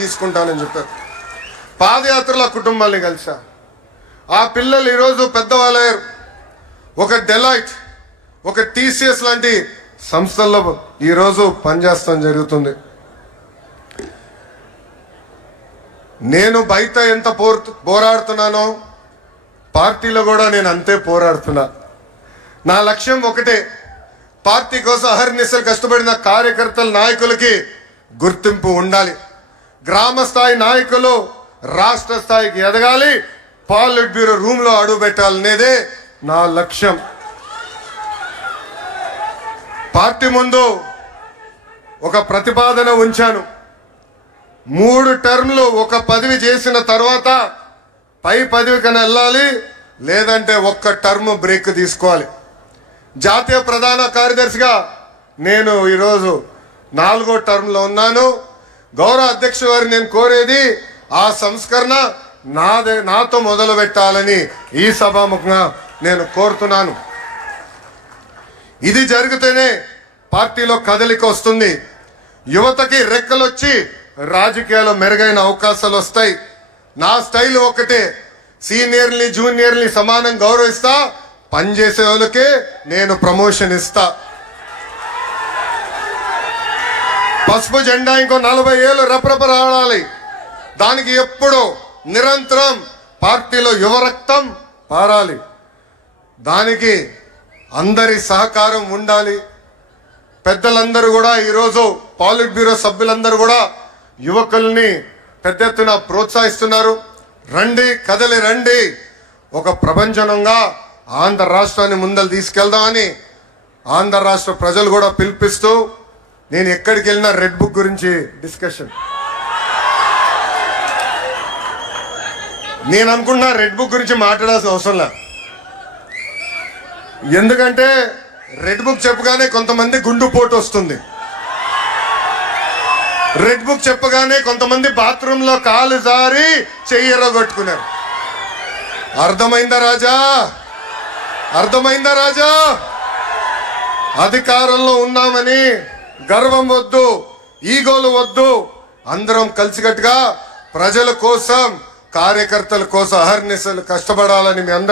తీసుకుంటానని చెప్పారు. పాదయాత్రలో కుటుంబాన్ని కలిసా. ఆ పిల్లలు ఈరోజు పెద్దవాళ్ళయ్యారు. ఒక డెలాయిట్, ఒక టీసీఎస్ లాంటి సంస్థల్లో ఈరోజు పనిచేస్తాం జరుగుతుంది. నేను బయట ఎంత పోరాడుతున్నానో పార్టీలో కూడా నేను అంతే పోరాడుతున్నా. నా లక్ష్యం ఒకటే, పార్టీ కోసం అహర్నిశలు కష్టపడిన కార్యకర్తల నాయకులకి గుర్తింపు ఉండాలి. గ్రామ స్థాయి నాయకులు రాష్ట్ర స్థాయికి ఎదగాలి, పాలిట్ బ్యూరో రూమ్లో అడుగు పెట్టాలనేదే నా లక్ష్యం. పార్టీ ముందు ఒక ప్రతిపాదన ఉంచాను. 3 టర్మ్లు ఒక పదవి చేసిన తర్వాత పై పదవికైనా వెళ్ళాలి, లేదంటే ఒక్క టర్మ్ బ్రేక్ తీసుకోవాలి. జాతీయ ప్రధాన కార్యదర్శిగా నేను ఈరోజు 4వ టర్మ్లో ఉన్నాను. గౌరవ అధ్యక్షుడు వారిని నేను కోరేది ఆ సంస్కరణ నాతో మొదలు పెట్టాలని ఈ సభాముఖంగా నేను కోరుతున్నాను. ఇది జరిగితేనే పార్టీలో కదలిక వస్తుంది. యువతకి రెక్కలొచ్చి రాజకీయాల్లో మెరుగైన అవకాశాలు వస్తాయి. నా స్టైల్ ఒకటే, సీనియర్ని జూనియర్ని సమానం గౌరవిస్తా, పనిచేసే వాళ్ళకే నేను ప్రమోషన్ ఇస్తా. పసుపు జెండా ఇంకో 40 ఏళ్ళు రెపరెపలాడాలి. దానికి ఎప్పుడూ నిరంతరం పార్టీలో యువ రక్తం పారాలి. దానికి అందరి సహకారం ఉండాలి. పెద్దలందరూ కూడా ఈరోజు పాలిట్ బ్యూరో సభ్యులందరూ కూడా యువకుల్ని పెద్ద ఎత్తున ప్రోత్సహిస్తున్నారు. రండి, కదలి రండి, ఒక ప్రపంచంగా ఆంధ్ర రాష్ట్రాన్ని ముందలు తీసుకెళ్దామని ఆంధ్ర రాష్ట్ర ప్రజలు కూడా పిలిపిస్తూ, నేను ఎక్కడికి వెళ్ళినా రెడ్ బుక్ గురించి డిస్కషన్. నేను అనుకున్నా రెడ్ బుక్ గురించి మాట్లాడాల్సిన అవసరం లేదు. ఎందుకంటే రెడ్ బుక్ చెప్పగానే కొంతమంది గుండుపోటు వస్తుంది. రెడ్ బుక్ చెప్పగానే కొంతమంది బాత్రూంలో కాలు జారి చెయ్యరగొట్టుకున్నారు. అర్థమైందా రాజా? అర్థమైందా రాజా? అధికారంలో ఉన్నామని గర్వం వద్దు, ఈగోలు వద్దు. అందరం కలిసికట్టుగా ప్రజల కోసం, కార్యకర్తల కోసం అహర్నిశలు కష్టపడాలని మీ అందరూ